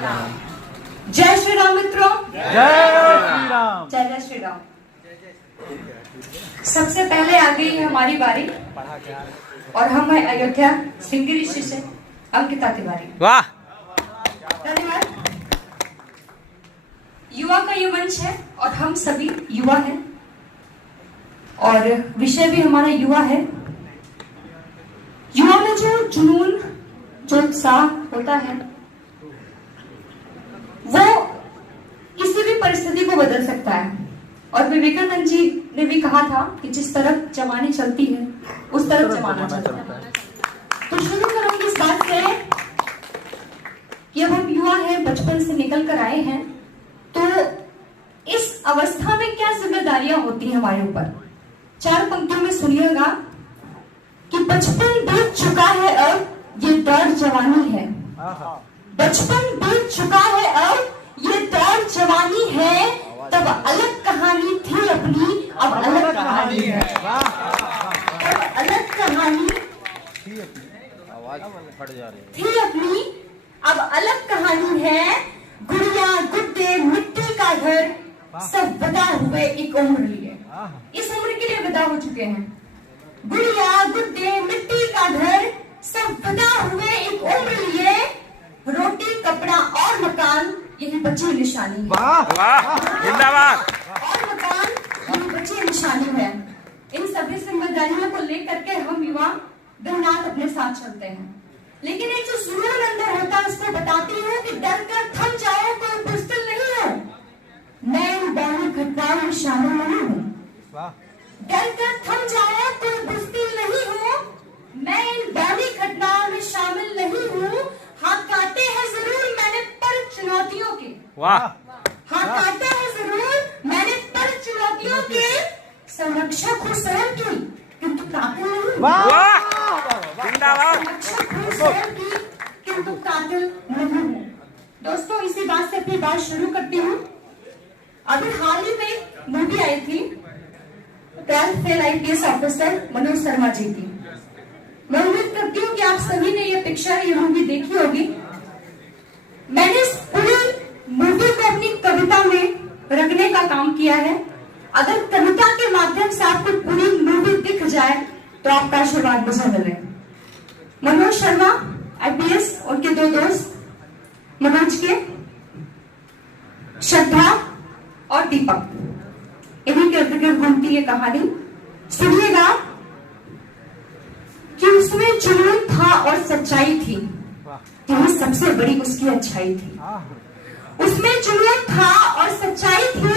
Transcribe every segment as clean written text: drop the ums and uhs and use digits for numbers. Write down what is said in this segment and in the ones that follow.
राम। जय श्री राम मित्रों, जय श्री राम। सबसे पहले आ गई है हमारी बारी और हम है अयोध्या श्रृंगी ऋषि से अंकिता तिवारी। वाह, धन्यवाद। युवा का ये मंच है और हम सभी युवा हैं और विषय भी हमारा युवा है। युवा में जो जुनून, जो उत्साह होता है वो किसी भी परिस्थिति को बदल सकता है। और विवेकानंद जी ने भी कहा था कि जिस तरफ जवानी चलती है उस तरफ जमाना चलता है। तो शुरू करूंगी इस बात से कि अब हम युवा हैं, बचपन से निकल कर आए हैं, तो इस अवस्था में क्या जिम्मेदारियां होती हैं हमारे ऊपर। 4 पंक्तियों में सुनिएगा कि बचपन बीत चुका है, अब ये दौर जवानी है। बचपन बीत चुका है, अब ये दौर जवानी है। तब अलग कहानी थी अपनी, अब अलग कहानी है। तब अलग कहानी थी अपनी, अब अलग कहानी है। गुड़िया गुड्डे मिट्टी का घर, सब विदा हुए एक उम्र लिए। इस उम्र के लिए विदा हो चुके हैं। गुड़िया गुड्डे मिट्टी का घर, सब विदा हुए एक उम्र लिए। रोटी कपड़ा और मकान यही बची निशानी है। वाह, जिंदाबाद। और मकान यही बची निशानी है। इन सभी जिम्मेदारियों को लेकर के हम युवा दिन रात अपने साथ चलते हैं। लेकिन एक जो जुनून अंदर होता है उसको बताती हूँ कि डर कर थम जाओ, कोई बुज़दिल नहीं हो। मैं इन बाहरी घटनाओं में शामिल नहीं हूँ। डर कर थम जाओ, कोई बुज़दिल नहीं हो। मैं इन बाहरी घटनाओं में शामिल नहीं हूँ। हाथ काटे हैं जरूर मैंने पर चुनौतियों के। वाह, हाथ काटे हैं जरूर मैंने पर चुनौतियों के। संरक्षक हूँ स्वयं की किंतु कातिल नहीं। वाह, जिंदाबाद। संरक्षक हूँ स्वयं की किंतु कातिल नहीं हूँ। दोस्तों, इसी बात से अपनी बात शुरू करती हूँ। अभी हाल ही में मूवी आई थी 12th fail IPS officer Manoj Sharma ji की। मैं उम्मीद करती हूँ कि आप सभी ने ये पिक्चर, ये मूवी देखी होगी। मैंने इस पूरी मूवी को अपनी कविता में रखने का काम किया है। अगर कविता के माध्यम से आपको पूरी मूवी दिख जाए तो आपका आशीर्वाद मुझे मिले। मनोज शर्मा IPS, उनके 2 दोस्त मनोज के, श्रद्धा और दीपक, इन्हीं के इर्द गिर्द घूमती ये कहानी। सुनिएगा कि उसमें जुनून था और सच्चाई थी, यही सबसे बड़ी उसकी अच्छाई थी। उसमें जुनून था और सच्चाई थी,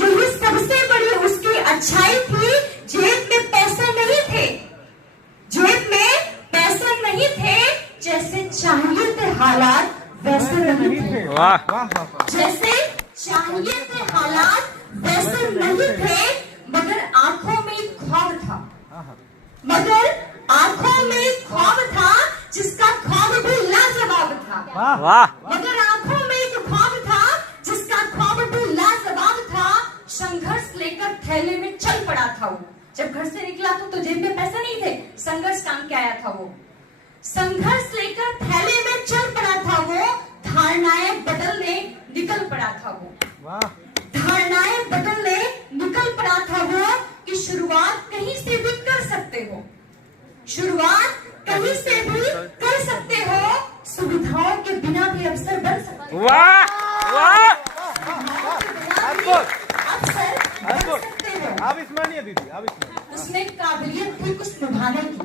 यही सबसे बड़ी उसकी अच्छाई थी। जेब में पैसे नहीं थे, जेब में पैसे नहीं थे, जैसे चाहिए थे हालात वैसे नहीं थे। जैसे चाहिए थे हालात वैसे नहीं थे, मगर आंखों में एक ख्वाब था। मगर आंखों में एक ख्वाब था जिसका ख्वाब भी लाजवाब था। वाह, मगर आंखों में एक ख्वाब था जिसका ख्वाब भी लाजवाब था। संघर्ष लेकर थैले में चल पड़ा था वो। जब घर से निकला तो जेब में पैसे नहीं थे, संघर्ष टांग के आया था वो। संघर्ष लेकर थैले में चल पड़ा था वो। धारणाएं बदलने निकल पड़ा था वो। धारणाएं बदलने निकल पड़ा था वो कि शुरुआत कहीं से भी कर सकते हो। शुरुआत कहीं से भी कर सकते हो। सुविधाओं के बिना भी अवसर बन सकते हो। वाह, वाह, अवसर बन सकते हो। अविस्मरणीय दीदी, अविस्मरणीय। उसमें काबिलियत थी कुछ निभाने की,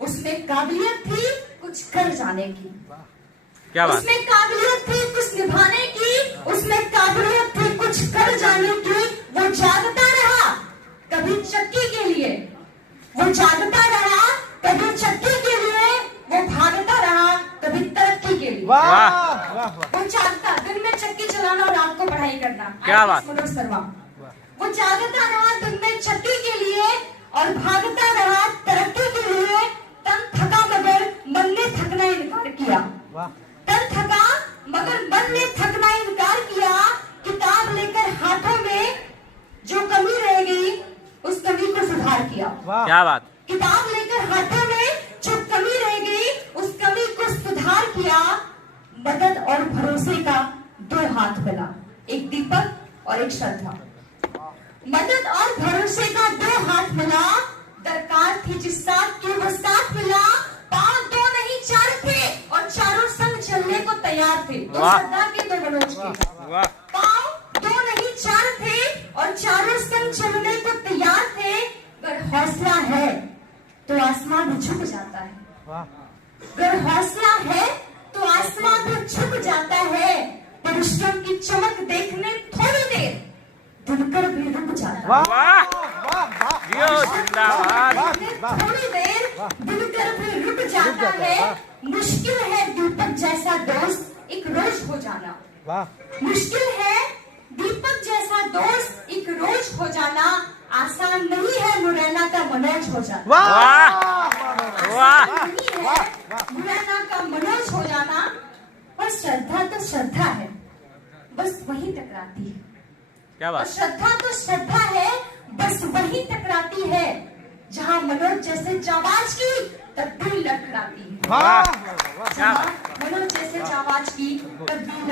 उसमें काबिलियत थी कुछ कर जाने की। क्या बात। उसमें काबिलियत थी कुछ निभाने की, उसमें काबिलियत थी कुछ कर जाने की। वो जागता रहा कभी चक्की के लिए, वो जागता रहा कभी चक्की के लिए, वो भागता रहा कभी तरक्की के लिए। वो जागता, दिन में चक्की चलाना और रात को पढ़ाई करना। क्या बात। मनोज शर्मा, वो जागता रहा दिन में चक्की के लिए और भागता रहा तरक्की के लिए। तन थका मगर मन ने थकना इनकार किया। तन थका मगर मन ने थकना इनकार किया। किताब लेकर हाथों में जो कमी रह गई उस कमी को सुधार किया। क्या बात। किताब लेकर हाथों में जो कमी रह गई उस कमी को सुधार किया। मदद और भरोसे का दो हाथ मिला, एक दीपक और एक श्रद्धा। मदद और भरोसे का दो हाथ मिला, दरकार थी जिस साथ के वो साथ मिला। पांव दो नहीं चार थे और चारों संग चलने को तैयार थे। दो वाह। श्रद्धा के, दो मनोज के। वाह पांव दो नहीं चार थे और चारों संग चलने को तैयार थे। अगर हौसला है तो आसमान भी झुक जाता है। वाह अगर हौसला है तो आसमान भी झुक जाता है। परिश्रम की चमक देखने थोड़ी देर दिनकर भी रुक जाता है। वाह वाह वाह वाह जियो जिंदाबाद वाह। थोड़ी देर दिनकर भी रुक जाता है। मुश्किल है दीपक जैसा दोस्त एक रोज हो जाना। वाह मुश्किल है दीपक जैसा दोस्त एक रोज हो जाना। आसान नहीं है मुरैना का मनोज हो जाना। वाह वाह नहीं है मुरैना का मनोज हो जाना। और श्रद्धा तो श्रद्धा है, बस वही टकराती है। क्या और बात श्रद्धा तो श्रद्धा है, बस वही टकराती है। जहाँ मनोज जैसे जाबाज की तब दिल लड़खड़ाती है। वाह क्या बात मनोज जैसे जाबाज की तब दिल